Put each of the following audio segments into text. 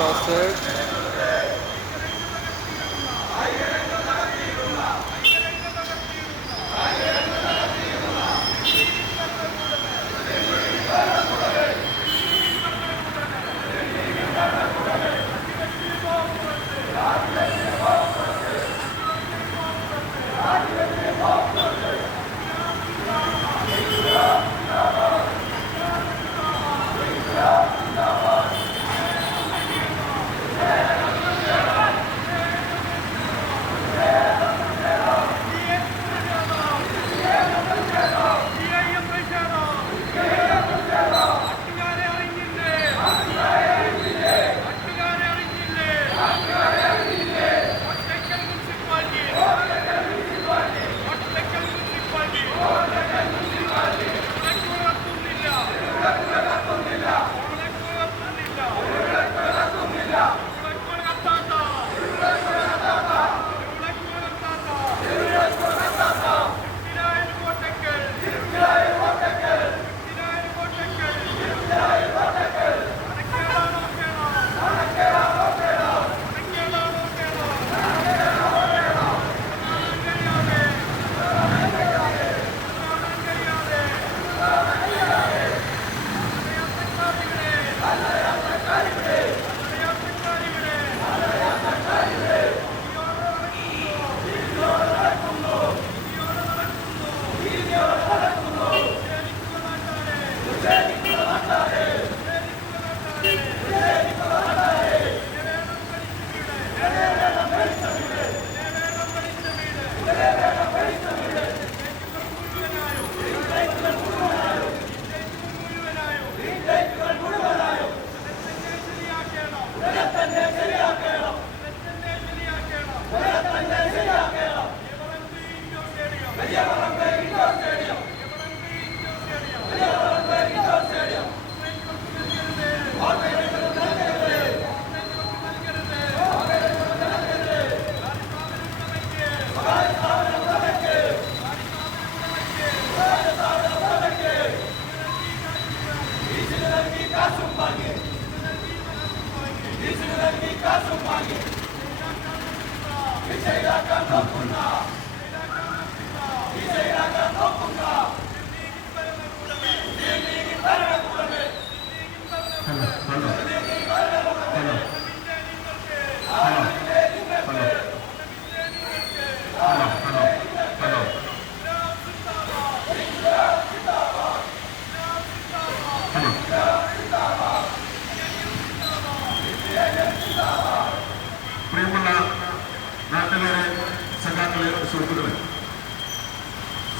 closed.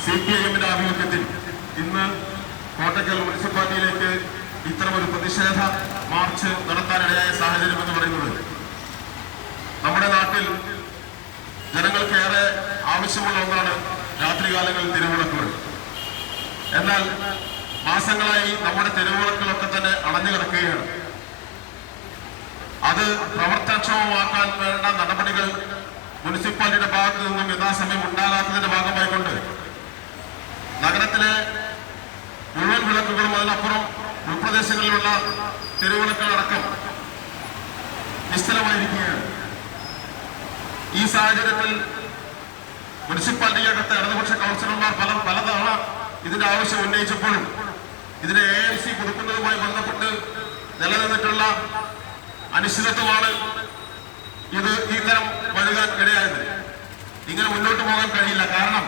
CPIഎമ്മിന്റെ ആഭിമുഖ്യത്തിൽ ഇന്ന് കോട്ടക്കൽ മുനിസിപ്പാലിറ്റിയിലേക്ക് ഇത്തരമൊരു പ്രതിഷേധ മാർച്ച് നടത്താനിടയായ സാഹചര്യം എന്ന് പറയുന്നത് നമ്മുടെ നാട്ടിൽ ജനങ്ങൾക്കേറെ ആവശ്യമുള്ള ഒന്നാണ് രാത്രികാലങ്ങളിൽ തെരുവുവിളക്കുകൾ. എന്നാൽ മാസങ്ങളായി നമ്മുടെ തെരുവുവിളക്കുകളൊക്കെ തന്നെ അടഞ്ഞു കിടക്കുകയാണ്. അത് പ്രവർത്തനക്ഷമമാക്കാൻ വേണ്ട നടപടികൾ മുനിസിപ്പാലിറ്റിയുടെ ഭാഗത്തു നിന്നും യഥാസമയം ഉണ്ടാകാത്തതിന്റെ ഭാഗമായിക്കൊണ്ട് നഗരത്തിലെ മുഴുവൻ വിളക്കുകളും അതിനപ്പുറം ഉൾപ്രദേശങ്ങളിലുള്ള തെരുവിളക്കുകളടക്കം നിശ്ചലമായിരിക്കുകയാണ്. ഈ സാഹചര്യത്തിൽ മുനിസിപ്പാലിറ്റിക്കകത്ത് ഇടതുപക്ഷ കൗൺസിലർമാർ പലതവണ ഇതിന്റെ ആവശ്യം ഉന്നയിച്ചപ്പോഴും ഇതിനെ AIC പുതുക്കുന്നതുമായി ബന്ധപ്പെട്ട് നിലനിന്നിട്ടുള്ള അനിശ്ചിതത്വമാണ് ഇത് ഈ തരം വഴുകാൻ ഇടയായത്. ഇങ്ങനെ മുന്നോട്ട് പോകാൻ കഴിയില്ല. കാരണം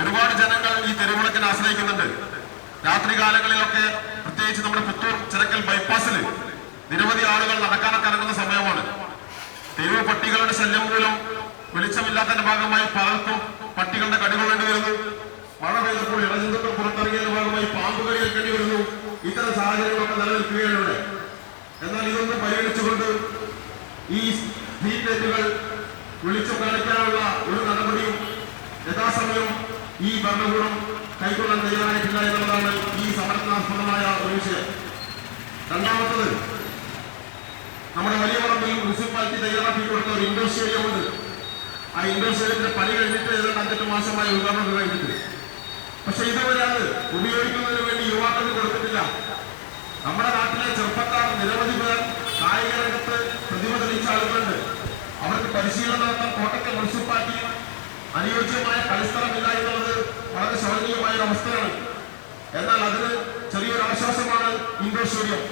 ഒരുപാട് ജനങ്ങൾ ഈ തെരുവിളക്കിനെ ആശ്രയിക്കുന്നുണ്ട്. രാത്രി കാലങ്ങളിലൊക്കെ പ്രത്യേകിച്ച് നമ്മുടെ പുത്തൂർ ചിറക്കൽ ബൈപ്പാസിൽ നിരവധി ആളുകൾ നടക്കാനൊക്കെ ഇറങ്ങുന്ന സമയമാണ്. തെരുവ് പട്ടികളുടെ ശല്യം മൂലം വെളിച്ചമില്ലാത്തതിന്റെ ഭാഗമായി പലർക്കും പട്ടികളുടെ കടികൊള്ളേണ്ടി വരുന്നു. മഴ പെയ്തപ്പോൾ ഇടജന്തുക്കൾ പുറത്തിറങ്ങിയതിന്റെ ഭാഗമായി പാമ്പ് കടി വെക്കേണ്ടി വരുന്നു. ഇത്തരം സാഹചര്യങ്ങളൊക്കെ നിലനിൽക്കുകയാണ് ഇവിടെ. എന്നാൽ ഇതൊന്നും പരിഗണിച്ചുകൊണ്ട് ഈ സ്ട്രീറ്റ് ലൈറ്റുകൾ വെളിച്ചം കാണിക്കാനുള്ള ഒരു നടപടിയും യഥാസമയം ഈ ഭരണകൂടം കൈക്കൊള്ളാൻ തയ്യാറായിട്ടില്ല എന്നുള്ളതാണ് ഈ സമരത്തിനാസ്പദമായ ഒരു വിഷയം. രണ്ടാമത്തത്, നമ്മുടെ വലിയ പറമ്പിൽ മുനിസിപ്പാലിറ്റി തയ്യാറാക്കി കൊടുത്ത ഒരു ഇൻഡോർ സ്റ്റേഡിയം ഉണ്ട്. ആ ഇൻഡോർ സ്റ്റേഡിയത്തിന്റെ പണി കഴിഞ്ഞിട്ട് ഏതാണ്ട് 5-8 മാസമായി ഉദ്ഘാടനം കഴിഞ്ഞിട്ട്. പക്ഷെ ഇതുവരെ അത് ഉപയോഗിക്കുന്നതിന് വേണ്ടി യുവാക്കൾക്ക് കൊടുത്തിട്ടില്ല. നമ്മുടെ നാട്ടിലെ ചെറുപ്പക്കാർ നിരവധി പേർ കായിക രംഗത്ത് പ്രതിഭ തെളിയിച്ച ആളുകളുണ്ട്. അവർക്ക് പരിശീലനം നടത്താൻ കോട്ടക്കൽ മുനിസിപ്പാലിറ്റിയും അനുയോജ്യമായ കളിസ്ഥലമില്ല എന്നുള്ളത് വളരെ ശോചനീയമായ ഒരു അവസ്ഥയാണ്. എന്നാൽ അതിന് ചെറിയൊരു ആശ്വാസമാണ് ഇൻഡോർ സ്റ്റേഡിയം.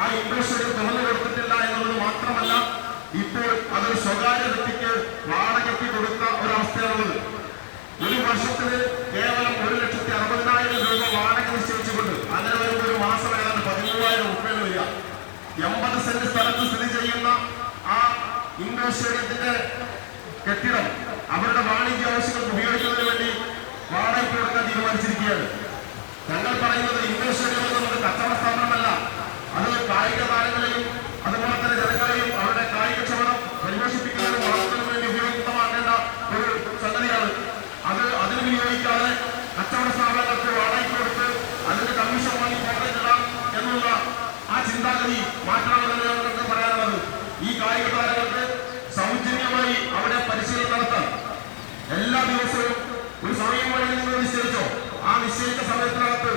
ആ ഇൻഡോർ സ്റ്റേഡിയം തുറന്നു കൊടുത്തിട്ടില്ല എന്നുള്ളത് മാത്രമല്ല, ഇപ്പോൾ അതൊരു സ്വകാര്യ വ്യക്തിക്ക് വാടകയ്ക്ക് കൊടുത്ത ഒരവസ്ഥയാണുള്ളത്. ഒരു വർഷത്തിന് കേവലം 1,60,000 രൂപ വാടക നിശ്ചയിച്ചുകൊണ്ട് അങ്ങനെ വരുമ്പോൾ ഒരു മാസം ഏതാണ്ട് 13,000 രൂപയാണ് വരിക. 80 സെന്റ് സ്ഥലത്ത് സ്ഥിതി ചെയ്യുന്ന ആ ഇൻഡോർ സ്റ്റേഡിയത്തിന്റെ കെട്ടിടം അവരുടെ വാണിജ്യ ആവശ്യങ്ങൾക്ക് ഉപയോഗിക്കുന്നതിന് വേണ്ടി വാടകയ്ക്ക് കൊടുക്കാൻ തീരുമാനിച്ചിരിക്കുകയാണ്. ഞങ്ങൾ പറയുന്നത് ഇൻഡോർ സ്റ്റേഡിയം എന്നത് കച്ചവട സ്ഥാപനമല്ല. അത് കായിക താരങ്ങളെയും അതുപോലെ തന്നെ ജനങ്ങളെയും അവരുടെ കായികക്ഷമത പരിപോഷിപ്പിക്കുന്നതിനും വളർത്തുന്നതിനും വേണ്ടി ഉപയോഗമാക്കേണ്ട ഒരു സംഗതിയാണ്. അതിന് വിനിയോഗിക്കാതെ കച്ചവട സ്ഥാപനങ്ങൾക്ക് വാടകയ്ക്ക് കൊടുത്ത് അതിന്റെ കമ്മീഷൻ വാങ്ങി പോകേണ്ടിടാം എന്നുള്ള ആ ചിന്താഗതി മാറ്റണമെന്ന് ഞങ്ങൾക്ക് പറയാനുള്ളത്. ഈ കായിക താരങ്ങൾക്ക് സൗജന്യമായി അവിടെ പരിശീലനം നടത്താൻ എല്ലാ ദിവസവും ഒരു സമയം വഴി നിങ്ങൾ നിശ്ചയിച്ചോ, ആ നിശ്ചയിച്ച സമയത്തിനകത്ത്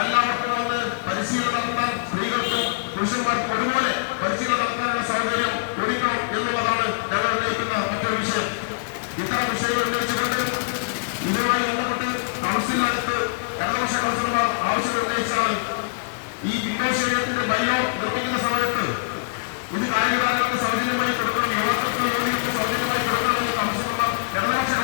എല്ലാവർക്കും വന്ന് പരിശീലനം നടത്താൻ സ്ത്രീകൾക്കും പുരുഷന്മാർക്കും ഒരുപോലെ പരിശീലനം നടത്താനുള്ള സൗകര്യം ഒരുക്കണം എന്നുള്ളതാണ് ഞങ്ങൾ ഉന്നയിക്കുന്ന മറ്റൊരു വിഷയം. ഇത്തരം വിഷയങ്ങൾ ഉന്നയിച്ചുകൊണ്ട് ഇതുമായി ബന്ധപ്പെട്ട് കൗൺസിലിനടുത്ത് ഇടതുപക്ഷ കൗൺസിലർമാർ ആവശ്യം ഉന്നയിച്ചാണ് ഈ ഇൻഡോർ സ്റ്റേഡിയത്തിന്റെ ബൈലോ നിർമ്മിക്കുന്ന സമയത്ത് ഇത് കായിക താരങ്ങൾക്ക് സൗജന്യമായി കൊടുക്കണം, യുവാക്കൾക്ക് യുവതികൾക്ക് സൗജന്യമായി കൊടുക്കണമെന്ന് കൗൺസിലർമാർ ഇടതുപക്ഷ